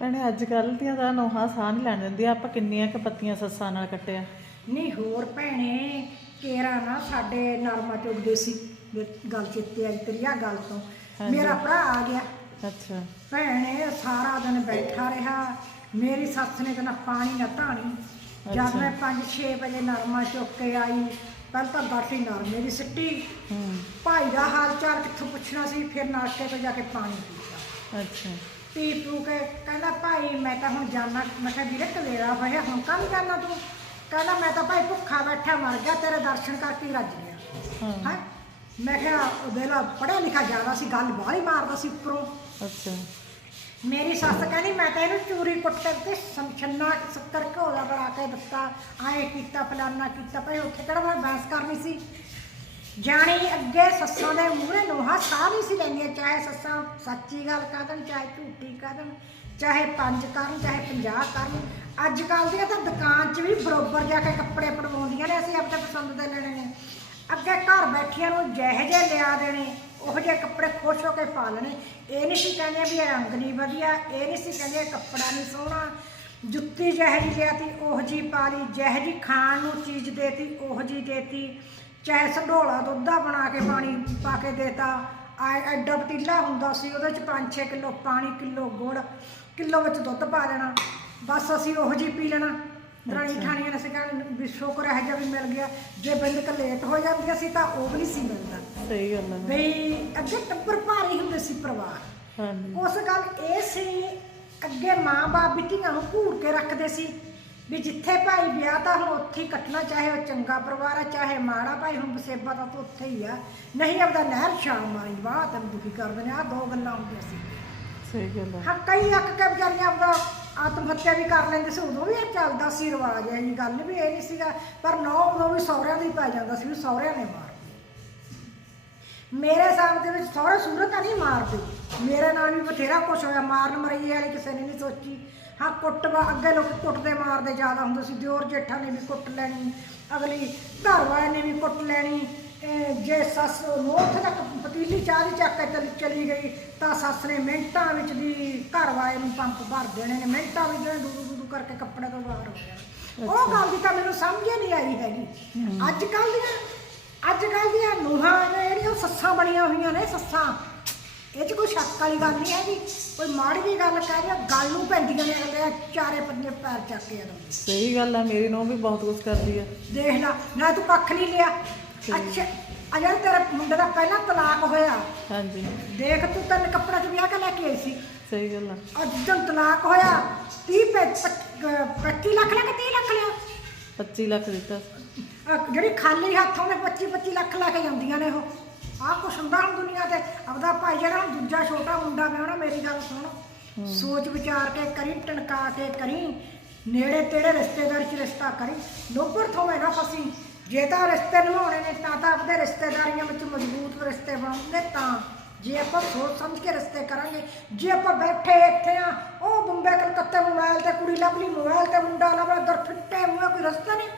ਭੈਣੇ ਅੱਜ ਕੱਲ ਦੀਆਂ ਤਾਂ ਨੋਹਾਂ ਸਾਹ ਨਹੀਂ ਲੈਣ ਦਿੰਦੀਆਂ। ਆਪਾਂ ਕਿੰਨੀਆਂ ਕ ਪੱਤੀਆਂ ਸੱਸਾਂ ਨਾਲ ਕੱਟਿਆ। ਨਹੀਂ ਹੋਰ ਭੈਣੇ ਕੇਰਾ ਨਾ ਸਾਡੇ ਨਰਮਾ ਚੁਗਦੇ ਸੀ। ਵੀ ਗੱਲ ਚਿੱਤੇ ਆਈ ਤੇਰੀ ਆ ਗੱਲ ਤੋਂ। ਮੇਰਾ ਭਰਾ ਆ ਗਿਆ। ਅੱਛਾ। ਭੈਣੇ ਸਾਰਾ ਦਿਨ ਬੈਠਾ ਰਿਹਾ। ਮੇਰੀ ਸੱਸ ਨੇ ਤਾਂ ਨਾ ਪਾਣੀ ਨਾ ਧਾਣੀ। ਜਦ। ਮੈਂ 5-6 ਵਜੇ ਨਰਮਾ ਚੁੱਕ ਕੇ ਆਈ ਪਹਿਲਾਂ ਤਾਂ ਬਾਟੀ ਨਰਮੇ ਦੀ ਸਿੱਟੀ। ਭਾਈ ਦਾ ਹਾਲ ਚਾਲ ਕਿੱਥੋਂ ਪੁੱਛਣਾ ਸੀ ਫਿਰ ਨਾਸ਼ਤੇ ਤੋਂ ਜਾ ਕੇ ਪਾਣੀ ਪੀਤਾ। ਅੱਛਾ। ਪੀ ਪੂ ਕੇ ਕਹਿੰਦਾ ਭਾਈ ਮੈਂ ਤਾਂ ਹੁਣ ਜਾਣਾ ਮੈਂ ਕਿਹਾ ਵੀਰੇ ਕਵੇਲਾ ਹੋਇਆ ਹੁਣ ਕੱਲ ਜਾਣਾ ਤੂੰ? ਕਹਿੰਦਾ ਮੈਂ ਤਾਂ ਭਾਈ ਭੁੱਖਾ ਬੈਠਾ ਮਰ ਗਿਆ ਤੇਰੇ ਦਰਸ਼ਨ ਕਰਕੇ ਹੀ ਰੱਜ ਗਿਆ। ਹਾਂ। ਹੈ? ਮੈਂ ਕਿਹਾ ਉਹਦੇ ਨਾਲ ਪੜਿਆ ਲਿਖਿਆ ਜ਼ਿਆਦਾ ਸੀ ਗੱਲ ਬਾਹਲੀ ਮਾਰਦਾ ਸੀ ਉੱਪਰੋਂ। ਅੱਛਾ। ਮੇਰੀ ਸੱਸ ਕਹਿੰਦੀ ਮੈਂ ਤਾਂ ਇਹਨੂੰ ਚੂਰੀ ਕੁੱਟ ਕੇ ਤੇ ਛੰਨਾ ਸ਼ੱਕਰ ਦਾ ਬਣਾ ਕੇ ਦਿੱਤਾ ਆਏ ਕੀਤਾ ਫਲਾਨਾ ਕੀਤਾ ਭਾਈ ਉੱਥੇ ਕਿਹੜਾ ਮੈਂ ਬਹਿਸ ਕਰਨੀ ਸੀ? ਜਾਣੀ ਅੱਗੇ, ਸੱਸਾਂ ਦੇ ਮੂਹਰੇ ਨੋਹਾ ਸਾਹ ਨਹੀਂ ਸੀ ਲੈਂਦੀਆਂ, ਚਾਹੇ ਸੱਸਾਂ ਸੱਚੀ ਗੱਲ ਕਰਨ ਚਾਹੇ ਝੂਠੀ ਕਰਨ ਚਾਹੇ ਪੰਜ ਕਰਨ, ਚਾਹੇ 50 ਕਰਨ। ਅੱਜ ਕੱਲ੍ਹ ਦੀਆਂ ਤਾਂ ਦੁਕਾਨ 'ਚ ਵੀ ਬਰੋਬਰ ਜਾ ਕੇ ਕੱਪੜੇ ਪੜਵਾਉਂਦੀਆਂ ਨੇ, ਅਸੀਂ ਆਪਣੇ ਪਸੰਦ ਦੇ ਲੈਣੇ ਨੇ। ਅੱਗੇ ਘਰ ਬੈਠੀਆਂ ਨੂੰ ਜਿਹੇ ਜਿਹੇ ਲਿਆ ਦੇਣੇ, ਉਹ ਜਿਹੇ ਕੱਪੜੇ ਖੁਸ਼ ਹੋ ਕੇ ਪਾ ਲੈਣੇ। ਇਹ ਨਹੀਂ ਸੀ ਕਹਿੰਦੇ ਵੀ ਇਹ ਰੰਗ ਨਹੀਂ ਵਧੀਆ, ਇਹ ਨਹੀਂ ਸੀ ਕਹਿੰਦੇ ਕੱਪੜਾ ਨਹੀਂ ਸੋਹਣਾ। ਜੁੱਤੀ ਜਿਹੇ ਲਿਆਤੀ ਉਹ ਜੀ ਪਾ ਲਈ ਜਿਹੇ ਜੀ ਖਾਣ ਨੂੰ ਚੀਜ਼ ਦੇਤੀ ਉਹ ਜੀ ਦੇਤੀ। ਚਾਹੇ ਸੰਢੋਲਾ ਦੁੱਧਾ ਬਣਾ ਕੇ ਪਾਣੀ ਪਾ ਕੇ ਦੇਤਾ। ਆ ਐਡਾ ਪਤੀਲਾ ਹੁੰਦਾ ਸੀ ਉਹਦੇ ਚ 5-6 ਕਿਲੋ ਪਾਣੀ ਕਿਲੋ ਗੁੜ ਕਿਲੋ ਵਿੱਚ ਦੁੱਧ ਪਾ ਦੇਣਾ। ਬਸ ਅਸੀਂ ਉਹ ਜੀ ਪੀ ਲੈਣਾ। ਦਰਾਣੀ। ਠਾਣੀਆਂ ਨੇ ਸਿਕਾ ਵੀ ਸ਼ੁਕਰ ਹੈ ਜਿਹਾ ਵੀ ਮਿਲ ਗਿਆ। ਜੇ ਬਿੰਦਕ ਲੇਟ ਹੋ ਜਾਂਦੀਆਂ ਸੀ ਤਾਂ ਉਹ ਵੀ ਨਹੀਂ ਸੀ ਮਿਲਦਾ। ਸਹੀ ਗੱਲ ਹੈ ਵੀ ਅੱਗੇ ਟੱਬਰ ਭਾਰੀ ਹੁੰਦੇ ਸੀ ਪਰਿਵਾਰ। ਉਸ ਗੱਲ ਇਹ ਸੀ ਅੱਗੇ ਮਾਂ-ਬਾਪ ਬਿਟੀਆਂ ਨੂੰ ਘੂਰ ਕੇ ਰੱਖਦੇ ਸੀ ਵੀ ਜਿੱਥੇ ਭਾਈ ਵਿਆਹ ਤਾਂ ਹੁਣ ਉੱਥੇ ਹੀ ਕੱਟਣਾ ਚਾਹੇ ਉਹ ਚੰਗਾ ਪਰਿਵਾਰ ਹੈ ਚਾਹੇ ਮਾੜਾ ਭਾਈ ਹੁਣ ਬਸੇਬਾ ਤਾਂ ਤੂੰ ਉੱਥੇ ਹੀ ਆ। ਨਹੀਂ ਆਪਦਾ ਨਹਿਰ ਛਾਲ ਮਾਰੀ ਵਾਹ ਤੈਨੂੰ ਦੁਖੀ ਕਰਦੇ ਨੇ ਆ ਦੋ ਗੱਲਾਂ ਹੁੰਦੀਆਂ ਸੀ। ਸਹੀ ਗੱਲ ਹੈ ਹਾਂ ਕਈ ਅੱਕ ਕੇ ਵਿਚਾਰੀਆਂ ਆਪਦਾ ਆਤਮ ਹੱਤਿਆ ਵੀ ਕਰ ਲੈਂਦੇ ਸੀ ਉਦੋਂ ਵੀ ਇਹ ਚੱਲਦਾ ਸੀ ਰਿਵਾਜ ਹੈ ਇਹ ਗੱਲ ਵੀ ਇਹ ਨਹੀਂ ਸੀਗਾ ਪਰ ਨੌ ਉਦੋਂ ਵੀ ਸਹੁਰਿਆਂ ਦੀ ਪੈ ਜਾਂਦਾ ਸੀ ਵੀ ਸਹੁਰਿਆਂ ਨੇ ਮਾਰ ਮੇਰੇ ਸਾਹਮਣੇ ਦੇ ਵਿੱਚ ਸਹੁਰੇ ਸੂਰਤ ਤਾਂ ਨਹੀਂ ਮਾਰਦੇ। ਮੇਰੇ ਨਾਲ ਵੀ ਬਥੇਰਾ ਕੁਛ ਹੋਇਆ ਮਾਰਨ ਮਰਈਏ ਵਾਲੀ ਕਿਸੇ ਨੇ ਨਹੀਂ ਸੋਚੀ। ਹਾਂ ਕੁੱਟ ਵਾ ਅੱਗੇ ਲੋਕ ਕੁੱਟਦੇ ਮਾਰਦੇ ਜ਼ਿਆਦਾ ਹੁੰਦੇ ਸੀ। ਦਿਓਰ ਜੇਠਾਂ ਨੇ ਵੀ ਕੁੱਟ ਲੈਣੀ ਅਗਲੀ ਘਰ ਵਾਲੇ ਨੇ ਵੀ ਕੁੱਟ ਲੈਣੀ। ਜੇ ਸੱਸ ਨੂੰ ਉੱਥੇ ਤੱਕ ਪਤੀਲੀ ਚਾਹ ਦੀ ਚੱਕ ਕੇ ਚਲੀ- ਗਈ ਤਾਂ ਸੱਸ ਨੇ ਮਿੰਟਾਂ ਵਿੱਚ ਦੀ ਘਰ ਵਾਲੇ ਨੂੰ ਪੰਪ ਭਰ ਦੇਣੇ ਨੇ। ਮਿੰਟਾਂ ਵਿੱਚ ਜਿਹੜੇ ਦੂਦੂ ਦੂਦੂ ਕਰਕੇ ਕੱਪੜੇ ਤੋਂ ਬਾਹਰ ਹੋ ਜਾਣਾ ਉਹ ਗੱਲ ਦੀ ਤਾਂ ਮੈਨੂੰ ਸਮਝ ਨਹੀਂ ਆਈ ਹੈਗੀ। ਅੱਜ ਕੱਲ ਦੀਆਂ ਅੱਜ ਕੱਲ ਦੀਆਂ ਨੂੰਹਾਂ ਨੇ ਜਿਹੜੀਆਂ ਸੱਸਾਂ ਬਣੀਆਂ ਹੋਈਆਂ ਨੇ ਸੱਸਾਂ ਇਹ 'ਚ ਕੋਈ ਸ਼ੱਕ ਵਾਲੀ ਗੱਲ ਨਹੀਂ ਹੈਗੀ ਕੋਈ ਮਾੜੀ ਵੀ ਗੱਲ ਕਹਿ ਰਿਹਾ ਗੱਲ ਨੂੰ ਪੈਂਦੀਆਂ ਨੇ ਅਗਲੇ ਚਾਰੇ ਪੰਜੇ ਪੈਰ ਚੱਕ ਕੇ ਆਉਂਦੇ ਸਹੀ ਗੱਲ ਹੈ ਮੇਰੀ ਨੋਹ ਵੀ ਬਹੁਤ ਕੁਝ ਕਰਦੀ ਹੈ। ਦੇਖ ਲੈ ਨਾ ਤੂੰ ਕੱਖ ਨਹੀਂ ਲਿਆ। ਅੱਛਾ ਆ ਜਿਹੜਾ ਤੇਰੇ ਮੁੰਡੇ ਦਾ ਪਹਿਲਾਂ ਤਲਾਕ ਹੋਇਆ ਹਾਂਜੀ। ਦੇਖ ਤੂੰ ਤਿੰਨ ਕੱਪੜਾ ਚ ਵਿਆਹ ਕੇ ਲੈ ਕੇ ਆਈ ਸੀ। ਸਹੀ ਗੱਲ ਹੈ। ਅੱਜ ਜਦੋਂ ਤਲਾਕ ਹੋਇਆ 30 25 ਲੱਖ ਕਿ 30 ਲੱਖ 25 ਲੱਖ ਦਿੱਤਾ। ਅਹ ਜਿਹੜੀ ਖਾਲੀ ਹੱਥ ਉਹਨੇ 25 25 ਲੱਖ ਲੈ ਕੇ ਜਾਂਦੀਆਂ ਨੇ ਉਹ। ਆਹ ਕੁਛ ਹੁੰਦਾ ਹੁਣ ਦੁਨੀਆ ਤੇ? ਆਪਦਾ ਭਾਈ ਜਿਹੜਾ ਹੁਣ ਦੂਜਾ ਛੋਟਾ ਮੁੰਡਾ ਵਿਆਹਣਾ ਮੇਰੀ ਗੱਲ ਸੁਣ। ਸੋਚ ਵਿਚਾਰ ਕੇ ਕਰੀ ਟਣਕਾ ਕੇ ਕਰੀ ਨੇੜੇ ਤੇੜੇ ਰਿਸ਼ਤੇਦਾਰ ਚ ਰਿਸ਼ਤਾ ਕਰੀ। ਲੋਭਰ ਥੋਵੇਂ ਨਾ ਫਸੀ। ਜੇ ਤਾਂ ਰਿਸ਼ਤੇ ਨਿਭਾਉਣੇ ਨੇ ਤਾਂ ਤਾਂ ਆਪਦੇ ਰਿਸ਼ਤੇਦਾਰੀਆਂ ਵਿੱਚ ਮਜ਼ਬੂਤ ਰਿਸ਼ਤੇ ਬਣਾਉਂਦੇ ਤਾਂ। ਜੇ ਆਪਾਂ ਸੋਚ ਸਮਝ ਕੇ ਰਿਸ਼ਤੇ ਕਰਾਂਗੇ, ਜੇ ਆਪਾਂ ਬੈਠੇ ਇੱਥੇ ਆ, ਉਹ ਬੰਬੇ, ਕਲਕੱਤੇ ਮੋਬਾਈਲ ਤੇ ਕੁੜੀ ਲੱਭ ਲਈ ਮੋਬਾਈਲ ਤੇ ਮੁੰਡਾ ਲੱਭ ਲਿਆ, ਦਰ ਫਿੱਟੇ ਮੂੰਹ ਕੋਈ ਰਸਤਾ ਨਹੀਂ।